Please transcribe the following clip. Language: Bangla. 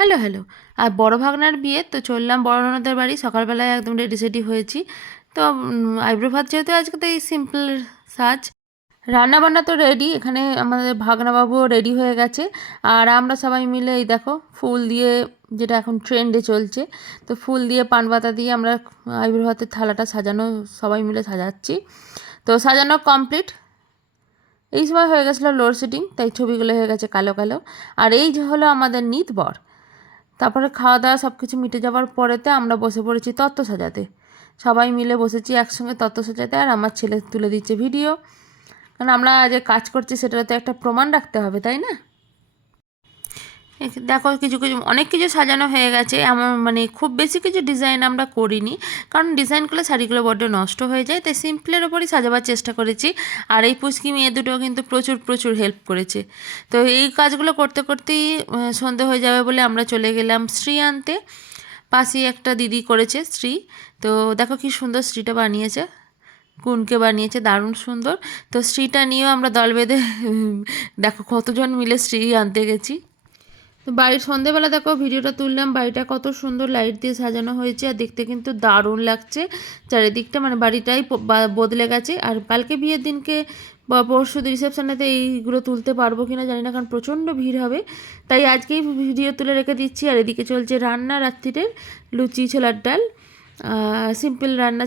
হ্যালো হ্যালো আর বড় ভাগনার বিয়ে, তো চললাম বড় ননদের বাড়ি। সকালবেলায় একদম রেডি সেডি হয়েছি। তো আইব্রো ভাত যেহেতু আজকে তো এই সিম্পল সাজ। রান্না বান্না তো রেডি এখানে আমাদের ভাগনাবাবুও রেডি হয়ে গেছে। আর আমরা সবাই মিলে, এই দেখো, ফুল দিয়ে, যেটা এখন ট্রেন্ডে চলছে, তো ফুল দিয়ে পান পাতা দিয়ে আমরা আইব্রো ভাতের থালাটা সাজানো, সবাই মিলে সাজাচ্ছি। তো সাজানো কমপ্লিট এই সময় হয়ে গেছিল লোডশেডিং তাই ছবিগুলো হয়ে গেছে কালো কালো। আর এই যে হলো আমাদের নিত বর তারপরে খাওয়া দাওয়া সব কিছু মিটে যাওয়ার পরেতে আমরা বসে পড়েছি তত্ত্ব সাজাতে। সবাই মিলে বসেছি একসঙ্গে তত্ত্ব সাজাতে আর আমার ছেলে তুলে দিচ্ছে ভিডিও। কারণ আমরা যে কাজ করছি সেটা তো একটা প্রমাণ রাখতে হবে, তাই না? দেখো কিছু কিছু, অনেক কিছু সাজানো হয়ে গেছে আমার মানে খুব বেশি কিছু ডিজাইন আমরা করিনি, কারণ ডিজাইন করলে শাড়িগুলো বড্ড নষ্ট হয়ে যায়, তাই সিম্পলের ওপরই সাজাবার চেষ্টা করেছি, আর এই পুচকি মেয়ে দুটো কিন্তু প্রচুর প্রচুর হেল্প করেছে। তো এই কাজগুলো করতে করতেই সন্ধে হয়ে যাবে বলে আমরা চলে গেলাম শ্রী আনতে পাশেই একটা দিদি করেছে শ্রী, তো দেখো কি সুন্দর শ্রীটা বানিয়েছে, কুনকে বানিয়েছে, দারুণ সুন্দর, তো শ্রীটা নিয়েও আমরা দল বেঁধে দেখো কতজন মিলে শ্রী আনতে গেছি। তো বাড়ির সন্ধেবেলা দেখো ভিডিওটা তুললাম, বাড়িটা কত সুন্দর লাইট দিয়ে সাজানো হয়েছে আর দেখতে কিন্তু দারুণ লাগছে। চারিদিকটা মানে বাড়িটাই বদলে গেছে। আর কালকে বিয়ের দিনকে বা পরশু রিসেপশনেতে এইগুলো তুলতে পারব কিনা জানি না, কারণ প্রচণ্ড ভিড় হবে। তাই আজকেই ভিডিও তুলে রেখে দিচ্ছি। আর এদিকে চলছে রান্না রাত্রিরে লুচি, ছোলার ডাল সিম্পল রান্না